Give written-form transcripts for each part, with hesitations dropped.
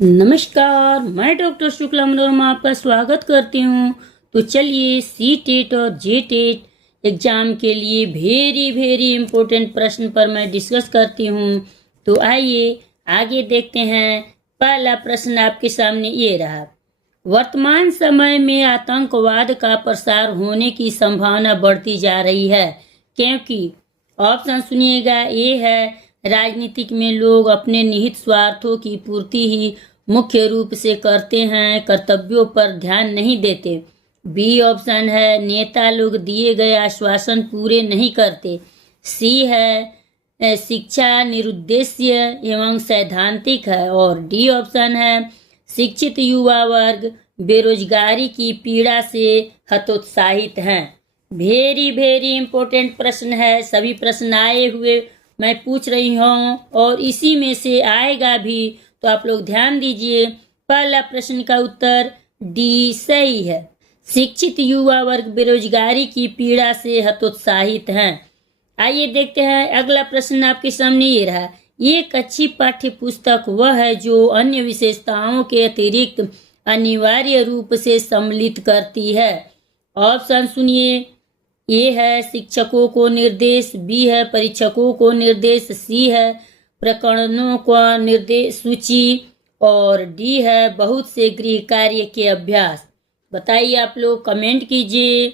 नमस्कार, मैं डॉक्टर शुक्ला मनोरमा आपका स्वागत करती हूँ। तो चलिए सी टेट और जे टेट एग्जाम के लिए वेरी इम्पोर्टेंट प्रश्न पर मैं डिस्कस करती हूँ। तो आइए आगे देखते हैं। पहला प्रश्न आपके सामने ये रहा। वर्तमान समय में आतंकवाद का प्रसार होने की संभावना बढ़ती जा रही है क्योंकि ऑप्शन सुनिएगा। ए है राजनीतिक में लोग अपने निहित स्वार्थों की पूर्ति ही मुख्य रूप से करते हैं, कर्तव्यों पर ध्यान नहीं देते। बी ऑप्शन है नेता लोग दिए गए आश्वासन पूरे नहीं करते। सी है शिक्षा निरुद्देश्य एवं सैद्धांतिक है। और डी ऑप्शन है शिक्षित युवा वर्ग बेरोजगारी की पीड़ा से हतोत्साहित हैं। वेरी इम्पोर्टेंट प्रश्न है। सभी प्रश्न आए हुए मैं पूछ रही हूँ और इसी में से आएगा भी, तो आप लोग ध्यान दीजिए। पहला प्रश्न का उत्तर डी सही है। शिक्षित युवा वर्ग बेरोजगारी की पीड़ा से हतोत्साहित हैं। आइए देखते हैं अगला प्रश्न आपके सामने ये रहा। एक अच्छी पाठ्य पुस्तक वह है जो अन्य विशेषताओं के अतिरिक्त अनिवार्य रूप से सम्मिलित करती है। ऑप्शन सुनिए। ए है शिक्षकों को निर्देश, बी है परीक्षकों को निर्देश, सी है प्रकरणों का निर्देश सूची और डी है बहुत से गृह कार्य के अभ्यास। बताइए आप लोग, कमेंट कीजिए।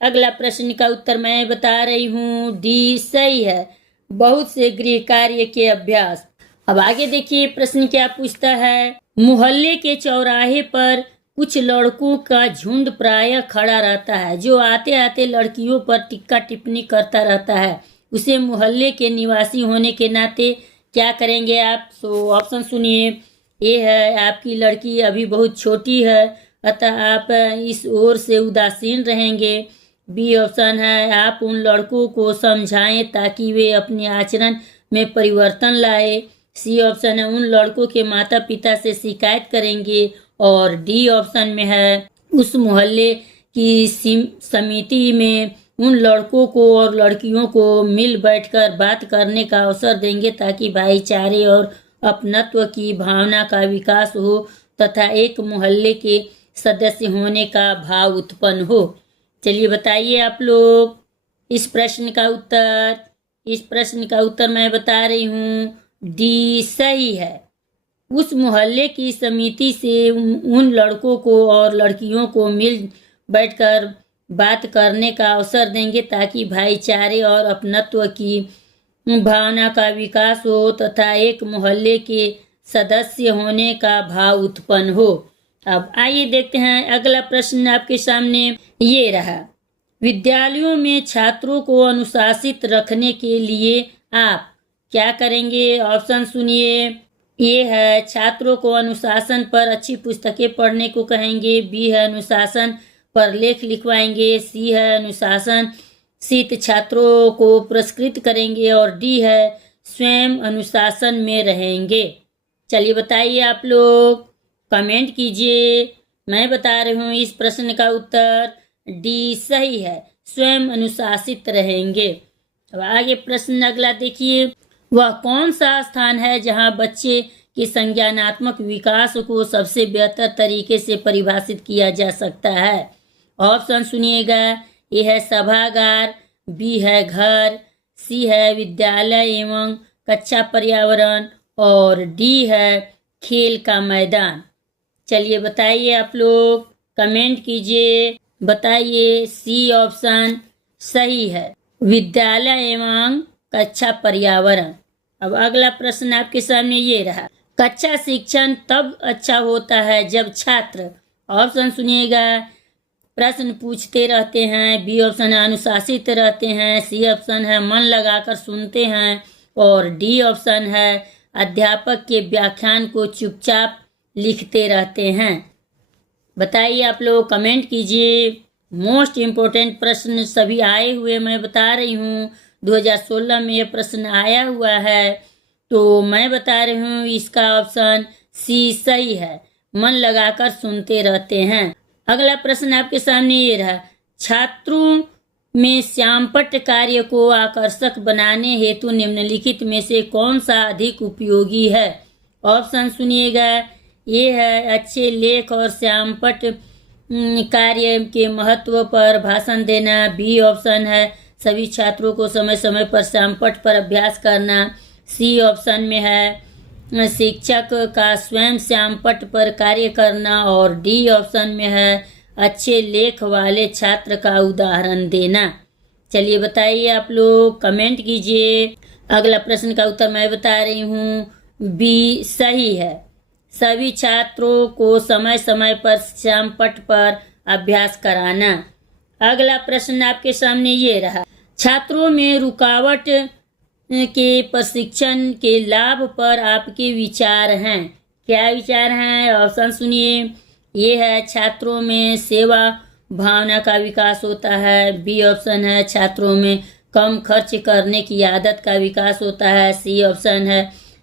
अगला प्रश्न का उत्तर मैं बता रही हूँ, डी सही है, बहुत से गृह कार्य के अभ्यास। अब आगे देखिए प्रश्न क्या पूछता है। मोहल्ले के चौराहे पर कुछ लड़कों का झुंड प्रायः खड़ा रहता है जो आते आते लड़कियों पर टिक्का टिप्पणी करता रहता है। उसे मोहल्ले के निवासी होने के नाते क्या करेंगे आप? सो ऑप्शन सुनिए। ए है आपकी लड़की अभी बहुत छोटी है अतः आप इस ओर से उदासीन रहेंगे। बी ऑप्शन है आप उन लड़कों को समझाएं ताकि वे अपने आचरण में परिवर्तन लाए। सी ऑप्शन है उन लड़कों के माता पिता से शिकायत करेंगे। और डी ऑप्शन में है उस मोहल्ले की समिति में उन लड़कों को और लड़कियों को मिल बैठकर बात करने का अवसर देंगे ताकि भाईचारे और अपनत्व की भावना का विकास हो तथा एक मोहल्ले के सदस्य होने का भाव उत्पन्न हो। चलिए बताइए आप लोग इस प्रश्न का उत्तर। इस प्रश्न का उत्तर मैं बता रही हूँ, डी सही है। उस मोहल्ले की समिति से उन लड़कों को और लड़कियों को मिल बैठकर बात करने का अवसर देंगे ताकि भाईचारे और अपनत्व की भावना का विकास हो तथा एक मोहल्ले के सदस्य होने का भाव उत्पन्न हो। अब आइए देखते हैं अगला प्रश्न आपके सामने ये रहा। विद्यालयों में छात्रों को अनुशासित रखने के लिए आप क्या करेंगे? ऑप्शन सुनिए। ए है छात्रों को अनुशासन पर अच्छी पुस्तकें पढ़ने को कहेंगे। बी है अनुशासन पर लेख लिखवाएंगे। सी है अनुशासन शीत छात्रों को पुरस्कृत करेंगे। और डी है स्वयं अनुशासन में रहेंगे। चलिए बताइए आप लोग, कमेंट कीजिए। मैं बता रही हूँ इस प्रश्न का उत्तर डी सही है, स्वयं अनुशासित रहेंगे। अब आगे प्रश्न अगला देखिए। वह कौन सा स्थान है जहां बच्चे के संज्ञानात्मक विकास को सबसे बेहतर तरीके से परिभाषित किया जा सकता है? ऑप्शन सुनिएगा। ए है सभागार, बी है घर, सी है विद्यालय एवं कक्षा पर्यावरण और डी है खेल का मैदान। चलिए बताइए आप लोग, कमेंट कीजिए। बताइए सी ऑप्शन सही है, विद्यालय एवं कक्षा पर्यावरण। अब अगला प्रश्न आपके सामने ये रहा। कक्षा शिक्षण तब अच्छा होता है जब छात्र, ऑप्शन सुनिएगा, प्रश्न पूछते रहते हैं। बी ऑप्शन है अनुशासित रहते हैं। सी ऑप्शन है मन लगाकर सुनते हैं। और डी ऑप्शन है अध्यापक के व्याख्यान को चुपचाप लिखते रहते हैं। बताइए आप लोग, कमेंट कीजिए। मोस्ट इम्पोर्टेंट प्रश्न सभी आए हुए मैं बता रही हूँ। 2016 में यह प्रश्न आया हुआ है तो मैं बता रही हूँ इसका ऑप्शन सी सही है, मन लगाकर सुनते रहते हैं। अगला प्रश्न आपके सामने ये रहा। छात्रों में श्यामपट्ट कार्य को आकर्षक बनाने हेतु निम्नलिखित में से कौन सा अधिक उपयोगी है? ऑप्शन सुनिएगा। ए है अच्छे लेख और श्यामपट्ट कार्य के महत्व पर भाषण देना। बी ऑप्शन है सभी छात्रों को समय समय पर श्यामपट्ट पर अभ्यास करना। सी ऑप्शन में है शिक्षक का स्वयं श्यामपट्ट पर कार्य करना। और डी ऑप्शन में है अच्छे लेख वाले छात्र का उदाहरण देना। चलिए बताइए, आप लोग कमेंट कीजिए। अगला प्रश्न का उत्तर मैं बता रही हूँ, बी सही है, सभी छात्रों को समय समय पर श्यामपट्ट पर अभ्यास कराना। अगला प्रश्न आपके सामने ये रहा, छात्रों में रुकावट के प्रशिक्षण के लाभ पर आपके विचार हैं। क्या विचार हैं? ऑप्शन सुनिए। ये है छात्रों में सेवा भावना का विकास होता है। बी ऑप्शन है छात्रों में कम खर्च करने की आदत का विकास होता है। सी ऑप्शन है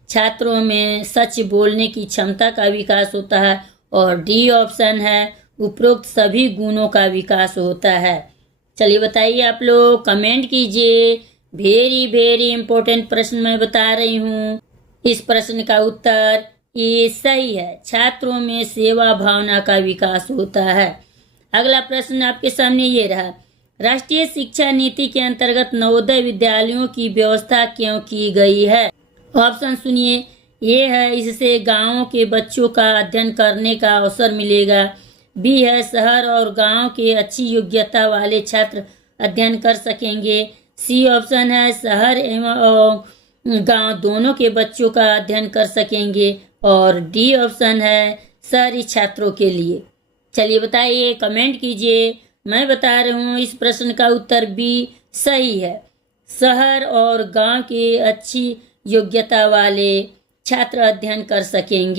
छात्रों में सच बोलने की क्षमता का विकास होता है। और डी ऑप्शन है उपरोक्त सभी गुणों का विकास होता है। चलिए बताइए, आप लोग कमेंट कीजिए। वेरी वेरी इंपॉर्टेंट प्रश्न मैं बता रही हूँ। इस प्रश्न का उत्तर ये सही है, छात्रों में सेवा भावना का विकास होता है। अगला प्रश्न आपके सामने ये रहा, राष्ट्रीय शिक्षा नीति के अंतर्गत नवोदय विद्यालयों की व्यवस्था क्यों की गई है? ऑप्शन सुनिए। ये है इससे गांवों के बच्चों का अध्ययन करने का अवसर मिलेगा। बी है शहर और गांव के अच्छी योग्यता वाले छात्र अध्ययन कर सकेंगे। सी ऑप्शन है शहर एवं गांव दोनों के बच्चों का अध्ययन कर सकेंगे। और डी ऑप्शन है शहरी छात्रों के लिए। चलिए बताइए, कमेंट कीजिए। मैं बता रही हूँ इस प्रश्न का उत्तर बी सही है, शहर और गांव के अच्छी योग्यता वाले छात्र अध्ययन कर सकेंगे।